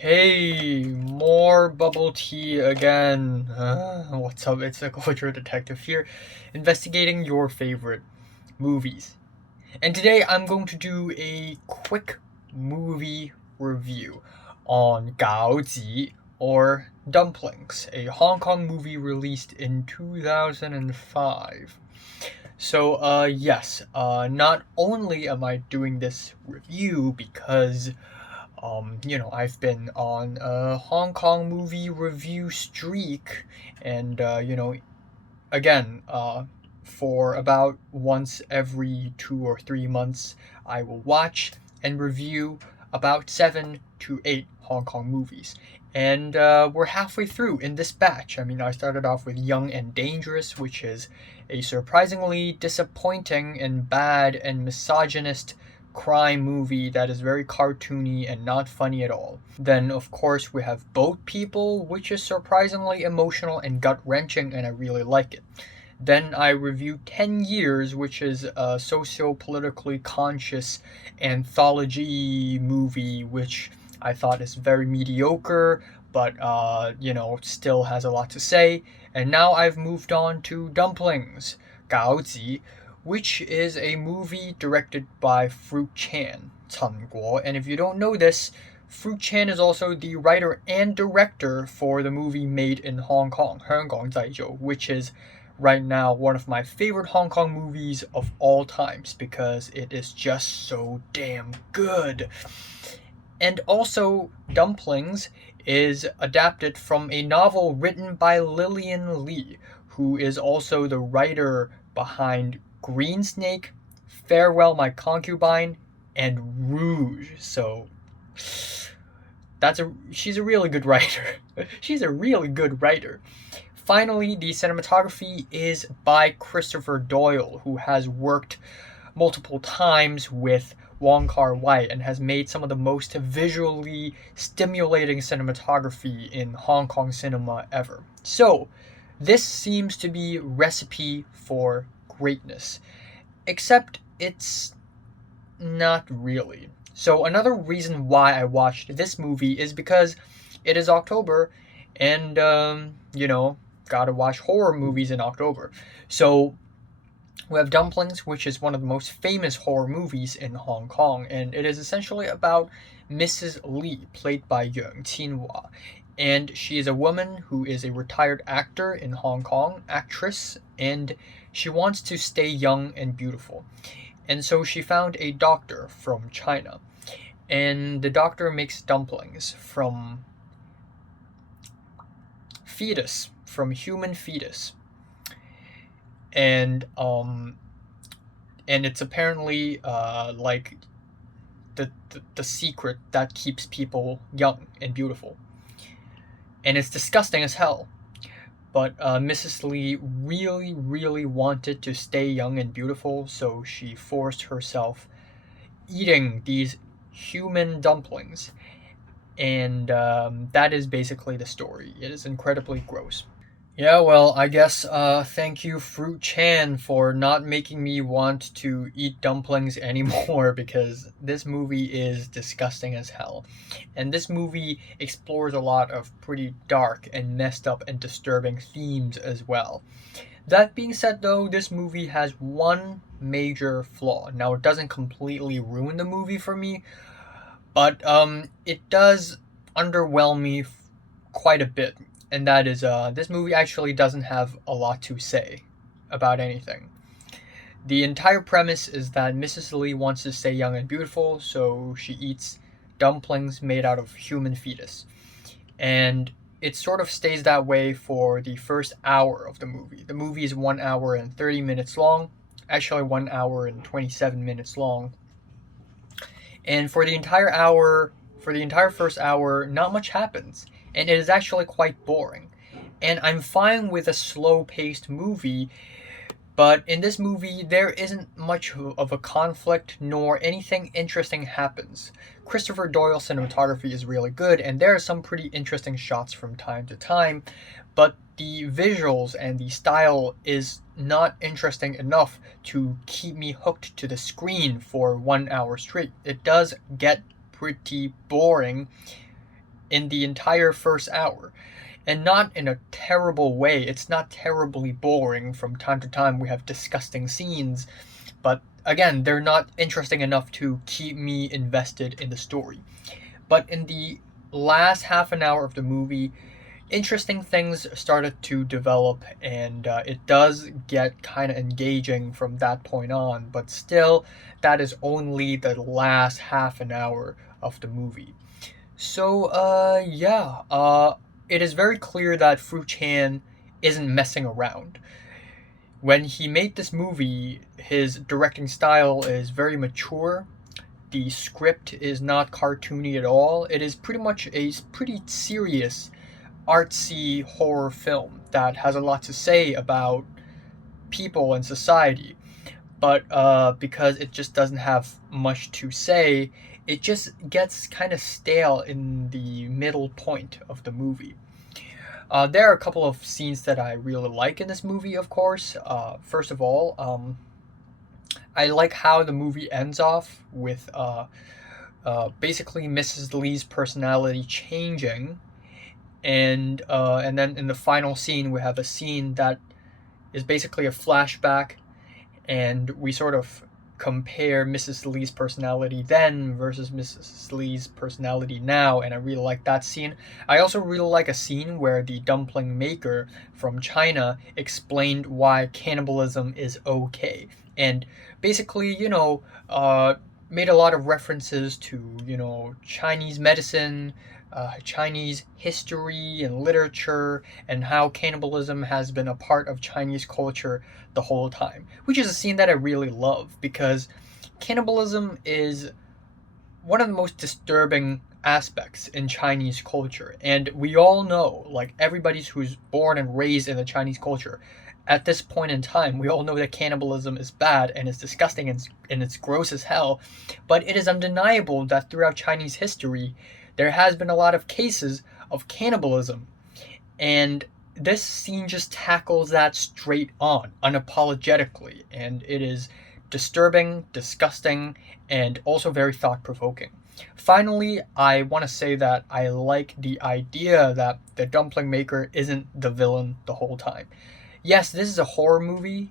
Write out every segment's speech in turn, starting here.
Hey, more bubble tea again. What's up? It's a culture detective here, investigating your favorite movies. And today I'm going to do a quick movie review on Gaoji or Dumplings, a Hong Kong movie released in 2005. Not only am I doing this review because I've been on a Hong Kong movie review streak, and again, for about once every 2 or 3 months, I will watch and review about 7 to 8 Hong Kong movies. And we're halfway through in this batch. I mean, I started off with Young and Dangerous, which is a surprisingly disappointing and bad and misogynist crime movie that is very cartoony and not funny at all. Then, of course, we have Boat People, which is surprisingly emotional and gut wrenching, and I really like it. Then I reviewed 10 Years, which is a socio politically conscious anthology movie, which I thought is very mediocre, but still has a lot to say. And now I've moved on to Dumplings, Gaoji, which is a movie directed by Fruit Chan, Chen Guo. And if you don't know this, Fruit Chan is also the writer and director for the movie made in Hong Kong, 香港製造, which is right now one of my favorite Hong Kong movies of all times because it is just so damn good. And also, Dumplings is adapted from a novel written by Lillian Lee, who is also the writer behind Green Snake, Farewell My Concubine, and Rouge. So she's a really good writer. She's a really good writer. Finally, the cinematography is by Christopher Doyle, who has worked multiple times with Wong Kar-wai and has made some of the most visually stimulating cinematography in Hong Kong cinema ever. So, this seems to be recipe for greatness, except it's not really. So another reason why I watched this movie is because it is October, and gotta watch horror movies in October. So we have Dumplings, which is one of the most famous horror movies in Hong Kong, and it is essentially about Mrs. Lee, played by Yang Qinhua. And she is a woman who is a retired actor in Hong Kong, actress, and she wants to stay young and beautiful. And so she found a doctor from China, and the doctor makes dumplings from human fetus, and it's apparently like the secret that keeps people young and beautiful, and it's disgusting as hell. But Mrs. Lee really, really wanted to stay young and beautiful, so she forced herself eating these human dumplings. And that is basically the story. It is incredibly gross. Yeah, well, I guess thank you, Fruit Chan, for not making me want to eat dumplings anymore because this movie is disgusting as hell. And this movie explores a lot of pretty dark and messed up and disturbing themes as well. That being said, though, this movie has one major flaw. Now, it doesn't completely ruin the movie for me, but it does underwhelm me quite a bit, and that is this movie actually doesn't have a lot to say about anything. The entire premise is that Mrs. Lee wants to stay young and beautiful, so she eats dumplings made out of human fetus. And it sort of stays that way for the first hour of the movie. The movie is 1 hour and 30 minutes long, actually 1 hour and 27 minutes long. And for the entire first hour, not much happens, and it is actually quite boring. And I'm fine with a slow-paced movie, but in this movie, there isn't much of a conflict nor anything interesting happens. Christopher Doyle's cinematography is really good, and there are some pretty interesting shots from time to time, but the visuals and the style is not interesting enough to keep me hooked to the screen for 1 hour straight. It does get pretty boring in the entire first hour. And not in a terrible way. It's not terribly boring. From time to time, we have disgusting scenes, but again, they're not interesting enough to keep me invested in the story. But in the last half an hour of the movie, interesting things started to develop, and it does get kind of engaging from that point on. But still, that is only the last half an hour of the movie. So, it is very clear that Fu Chan isn't messing around. When he made this movie, his directing style is very mature. The script is not cartoony at all. It is pretty much a pretty serious, artsy horror film that has a lot to say about people and society. But because it just doesn't have much to say, it just gets kind of stale in the middle point of the movie. There are a couple of scenes that I really like in this movie, of course. First of all, I like how the movie ends off with basically Mrs. Lee's personality changing, and then in the final scene we have a scene that is basically a flashback, and we sort of compare Mrs. Lee's personality then versus Mrs. Lee's personality now, and I really like that scene. I also really like a scene where the dumpling maker from China explained why cannibalism is okay, and basically, made a lot of references to, Chinese medicine, Chinese history and literature, and how cannibalism has been a part of Chinese culture the whole time, which is a scene that I really love because cannibalism is one of the most disturbing aspects in Chinese culture. And we all know, like everybody who's born and raised in the Chinese culture, at this point in time, we all know that cannibalism is bad and it's disgusting and it's gross as hell. But it is undeniable that throughout Chinese history, there has been a lot of cases of cannibalism. And this scene just tackles that straight on, unapologetically, and it is disturbing, disgusting, and also very thought provoking. Finally, I want to say that I like the idea that the dumpling maker isn't the villain the whole time. Yes, this is a horror movie,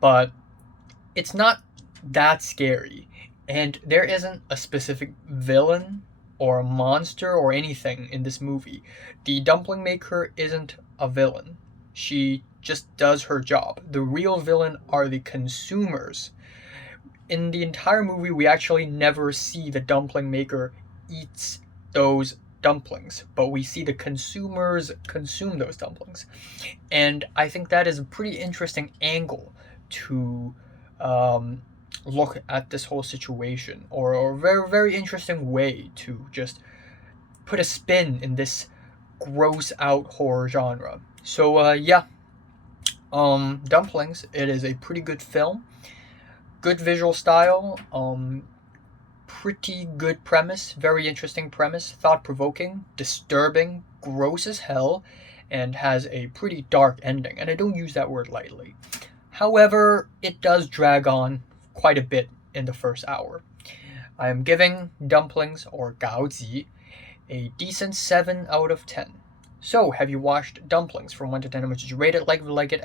but it's not that scary, and there isn't a specific villain or a monster or anything in this movie. The dumpling maker isn't a villain. She just does her job. The real villain are the consumers. In the entire movie, we actually never see the dumpling maker eats those dumplings, but we see the consumers consume those dumplings. And I think that is a pretty interesting angle to look at this whole situation, or a very, very interesting way to just put a spin in this gross out horror genre. So, Dumplings, it is a pretty good film, good visual style, pretty good premise, very interesting premise, thought provoking, disturbing, gross as hell, and has a pretty dark ending. And I don't use that word lightly. However, it does drag on quite a bit in the first hour. I am giving Dumplings, or Gaoji, a decent 7 out of 10. So, have you watched Dumplings? From 1 to 10, how much did you rate it? Like if you like it, and